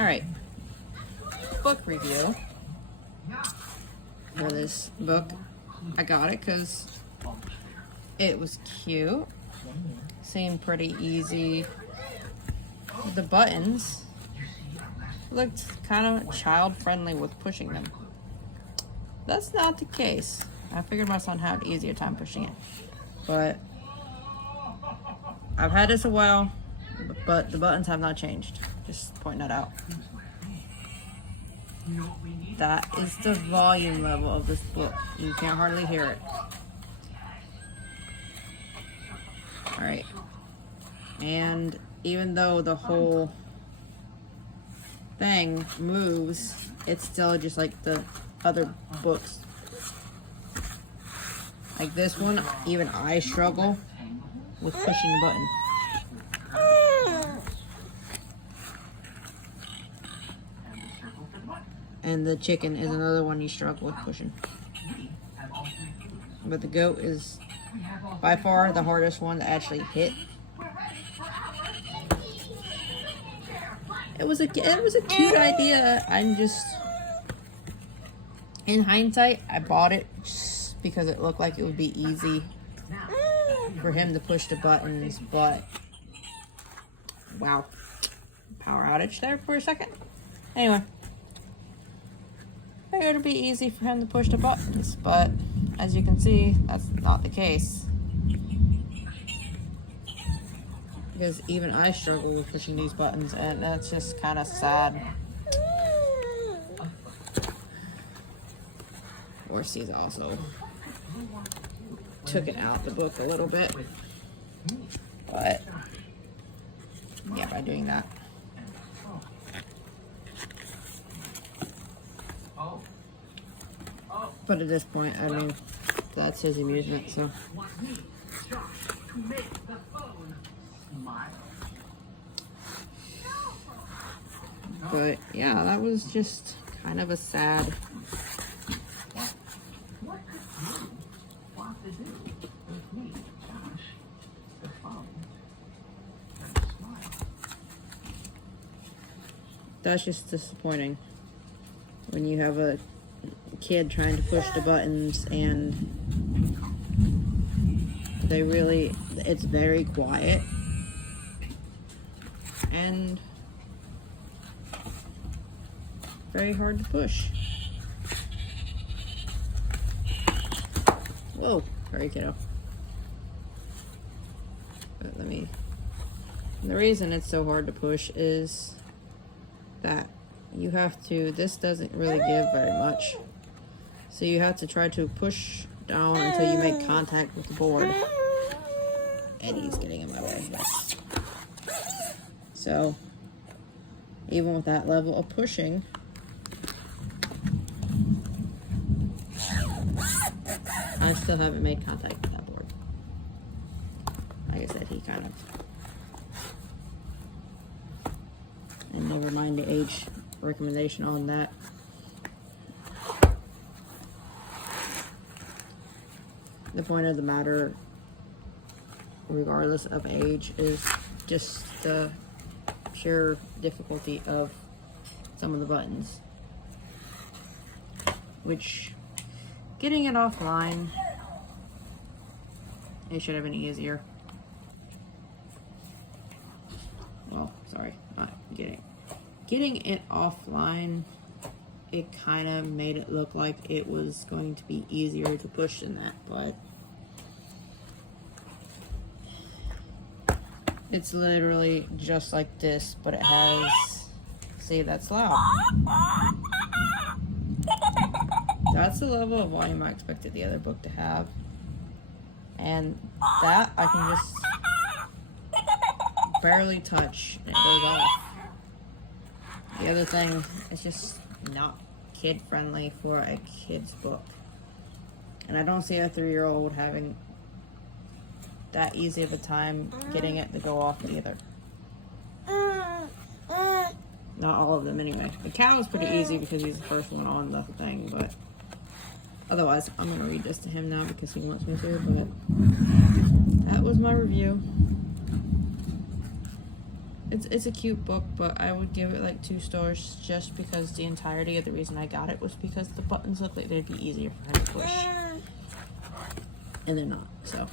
Alright, book review for this book. I got it because it was cute, seemed pretty easy. The buttons looked kind of child-friendly with pushing them. That's not the case. I figured my son had an easier time pushing it. But I've had this a while, but the buttons have not changed. Just pointing that out. That is the volume level of this book. You can't hardly hear it. Alright. And even though the whole thing moves, it's still just like the other books. Like this one, even I struggle with pushing the button. And the chicken is another one you struggle with pushing. But the goat is by far the hardest one to actually hit. It was a cute idea. I'm just, in hindsight, I bought it just because it looked like it would be easy for him to push the buttons, but wow, power outage there for a second. Anyway, I figured it'd be easy for him to push the buttons, but as you can see, that's not the case. Because even I struggle with pushing these buttons, and that's just kind of sad. Orsi's also took it out the book a little bit, but yeah, by doing that. But at this point, I mean, that's his amusement, so. But yeah, that was just kind of a sad that's just disappointing when you have a kid trying to push the buttons and it's very quiet and very hard to push. Whoa, sorry kiddo. But the reason it's so hard to push is that you have to, this doesn't really give very much. So you have to try to push down until you make contact with the board. Eddie's getting in my way. Yes. So, even with that level of pushing, I still haven't made contact with that board. Like I said, he kind of, and never mind the age recommendation on that. The point of the matter, regardless of age, is just the sheer difficulty of some of the buttons. Which, getting it offline, it should have been easier. Well, sorry, not getting. Getting it offline, it kind of made it look like it was going to be easier to push than that, but it's literally just like this, but it has, see, that's loud. That's the level of volume I expected the other book to have. And that I can just barely touch and it goes off. The other thing is just not kid friendly for a kid's book. And I don't see a 3-year-old having that easy of a time getting it to go off either. Not all of them anyway. The cow is pretty easy because he's the first one on the thing, but otherwise I'm going to read this to him now because he wants me to, but that was my review. It's a cute book, but I would give it like 2 stars just because the entirety of the reason I got it was because the buttons look like they'd be easier for her to push. And they're not, so.